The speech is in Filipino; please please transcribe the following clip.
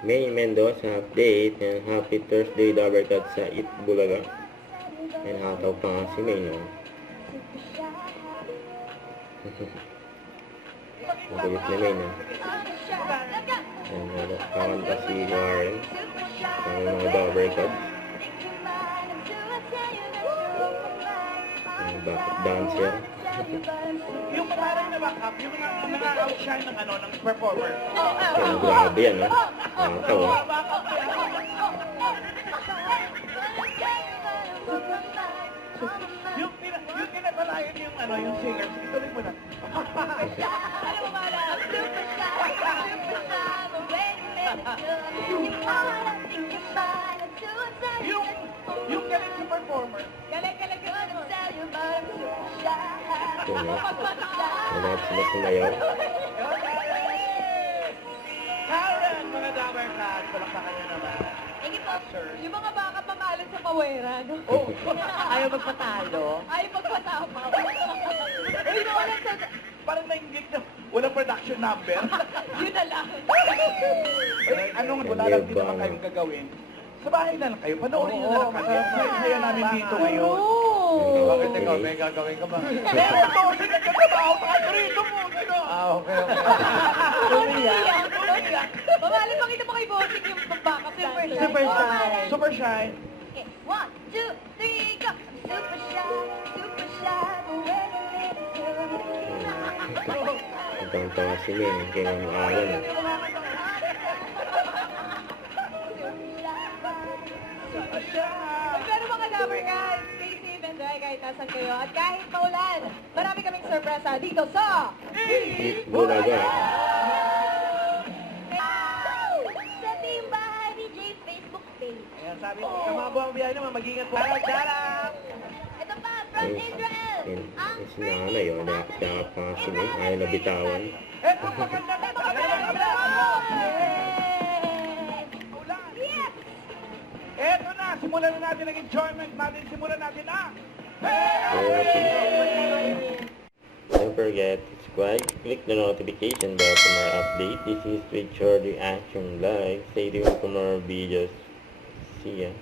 May Mendoza update and happy Thursday Dabarkat sa Itbulaga. And hataw pa nga si May, no? Makulit na May, no? And kakanta si Warren ng mga Dabarkat. Bakit dancer? Yung parang na backup, yung nang-outshine ng ng performer. Kaya grabe yan, no? Nakatawa. Yung pinapalayan yung yung singers, ituloy mo na. Alam mo ba na? Yung galing sa performer. Galing. Ito, no? Wala sila sumayaw. Karen, mga Dabarkat, palakpakan nyo naman. Sige po, yung mga baka pamalan sa pawera, no? Oh, Ayaw magpatalo. Ay, magpatama. Uy, wala sa... parang nainggit na walang production number. Yun na lang. Anong wala lang din naman kayong gagawin? Sa bahay na lang kayo, panoorin nyo na lang kami. Saya namin dito ngayon. Bakit ikaw? May gagawin ka ba? Pero to, sinagkatrabaho pa kayo rito mo. Okay. Mamali, pakita mo kay Bossing yung backup dancer. Super shy. Super shy. Okay, 1, 2, 3, go! Super shy, Ang tawa si May, kaya nga maalan, no? Pero mga lover guys, stay safe and dry kahit nasan kayo. At kahit maulan, marami kaming sorpresa dito sa... Bulaga. Sa Team Bahay DJ Facebook page. Ayan, sabi ko, sa mga buwang biyahe naman, mag-ingat po. Charot! Ito pa, from Israel, ang Si nanay, oh, nakakita pa nga si May, ayaw na bitawan. Eto, maganda na Yes! Eto na, simulan na natin ang enjoyment natin. Simulan natin ang... Don't forget to subscribe, click the notification bell for more update. This is Richard Reaction Live. Stay tuned for more videos. See ya.